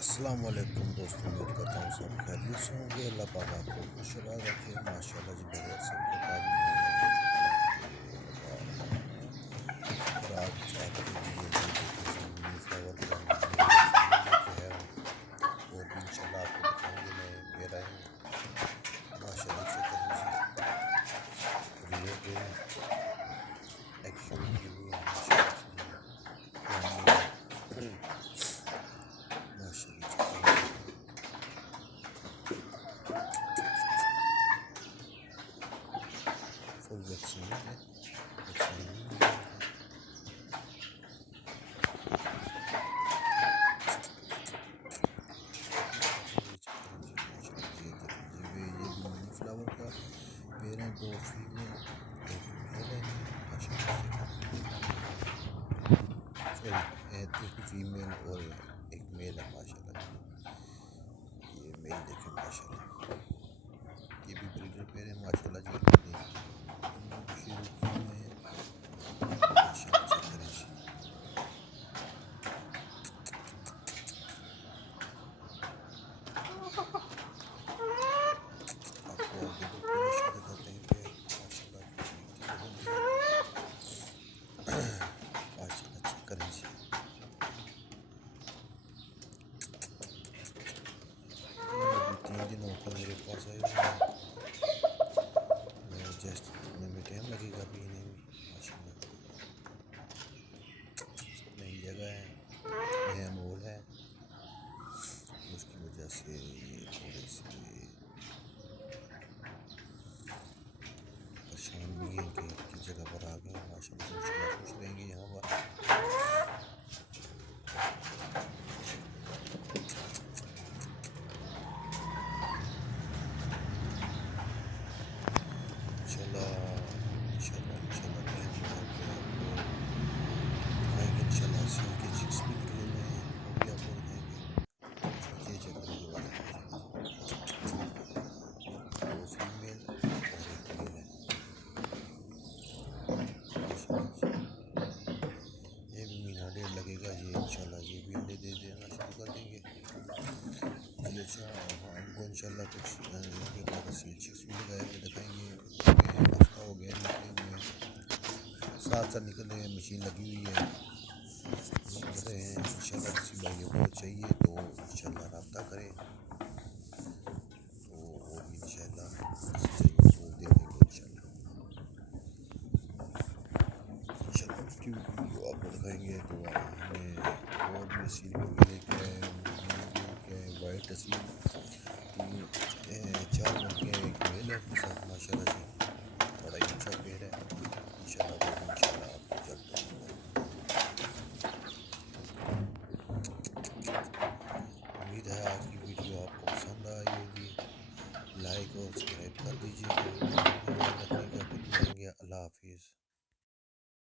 السلام علیکم دوستوں، امید کرتا ہوں سب خیریت سے ہوں گے۔ اللہ پاک آپ کو خوش آباد رکھے، ماشاء اللہ جی بغیر سب کے پاس میں پلانٹ لگا رہا ہوں۔ اور آج آپ کے لیے یہ دیکھیں جی منی فلاور کا میل اور فیمیل لے کے آیا ہوں، اور بھی انشاءاللہ آپ کو دکھائیں گے نئے پیر آئے ہیں۔ ماشاء اللہ چیک کریں جی، ریئر پیر ہیں، ایگ شروع کیے ہوئے ہیں ماشاء اللہ سے یہ فیملی میں۔ ماشاء اللہ چیک کریں جی، فل ویکسینیٹ ہے، ویکسین نہیں ہوئی ہے ان کے۔ یہ دیکھیں جی، چیک کریں جی، ماشاء اللہ جی، یہ دیکھیں جی، یہ بھی منی فلاور کا پیر ہیں، دو فیمیل ایک میل ہے ان میں ماشاء اللہ چیک کریں۔ سوری، تین فیمیل اور ایک میل ہے ماشاء اللہ جی۔ یہ میل دیکھیں ماشاء اللہ، یہ بھی بریڈر پیر ہے ماشاء اللہ جی، انہوں نے بھی شروع کیے ہوئے ہیں ماشاء اللہ چیک کریں جی۔ آپ کو آگے بھی پوزیشن دکھاتے ہیں پیر ماشاء اللہ، آپ کو دیکھتے رہو گے ماشاء اللہ چیک کریں جی۔ یہ ابھی 3 دن ہو کے میرے پاس آئے ہوئے ہیں، میں جسٹ ٹھنڈے میں ٹائم لگے گا ابھی انہیں بھی ماشاء اللہ۔ نئی جگہ ہے، نیا ماحول ہے، تو اس کی وجہ سے یہ تھوڑے سے پریشان بھی ہیں کہ ایک ہی جگہ پر آ گئے ہیں ماشاء اللہ سے، انشاءاللہ خوش رہیں گے یہاں پر انشاءاللہ۔ انشاءاللہ ٹائم ہوا تو آپ کو دکھائیں گے انشاءاللہ۔ اسیل کے چکس بھی نکلے ہوئے ہیں، وہ بھی آپ کو دکھائیں گے ماشاء اللہ۔ یہ چیک کریں جی والے ماشاء اللہ جی، یہ دو فیمیل اور ایک میل ہے ماشاء اللہ جی۔ یہ بھی مہینہ ڈیڑھ لگے گا، یہ انشاءاللہ یہ بھی انڈے دے دینا شروع کر دیں گے جی۔ اچھا، ہم کو انشاءاللہ کچھ دنوں کے بعد اسیل چکس بھی لگائے ہوئے دکھائیں گے، ہفتہ ہو گیا نکلے ہوئے ہیں، ساتھ ساتھ نکل رہے ہیں، مشین لگی ہوئی ہے، نکل رہے ہیں انشاءاللہ۔ کسی بھائیوں کو چاہیے تو انشاءاللہ رابطہ کریں، تو وہ بھی انشاءاللہ کسی چاہیے تو دے دیں گے انشاءاللہ۔ انشاءاللہ اس کی بھی ویڈیو آپ کو دکھائیں گے۔ تو ہمیں اور بھی اسیل مرغے لے کے آئے ہیں، مرغیاں لے کے آئے وائٹ اسیل، 4 مرغیاں ایک میل ہے ان کے ساتھ ماشاء اللہ جی، بڑا ہی اچھا پیر ہے انشاءاللہ، وہ بھی انشاءاللہ آپ کو جلد دکھاؤں گا۔ امید ہے آج کی ویڈیو آپ کو پسند آئی ہوگی، لائک اور سبسکرائب کر دیجیے گا، دعاؤں میں یاد رکھیے گا، پھر ملیں گے، اللہ حافظ۔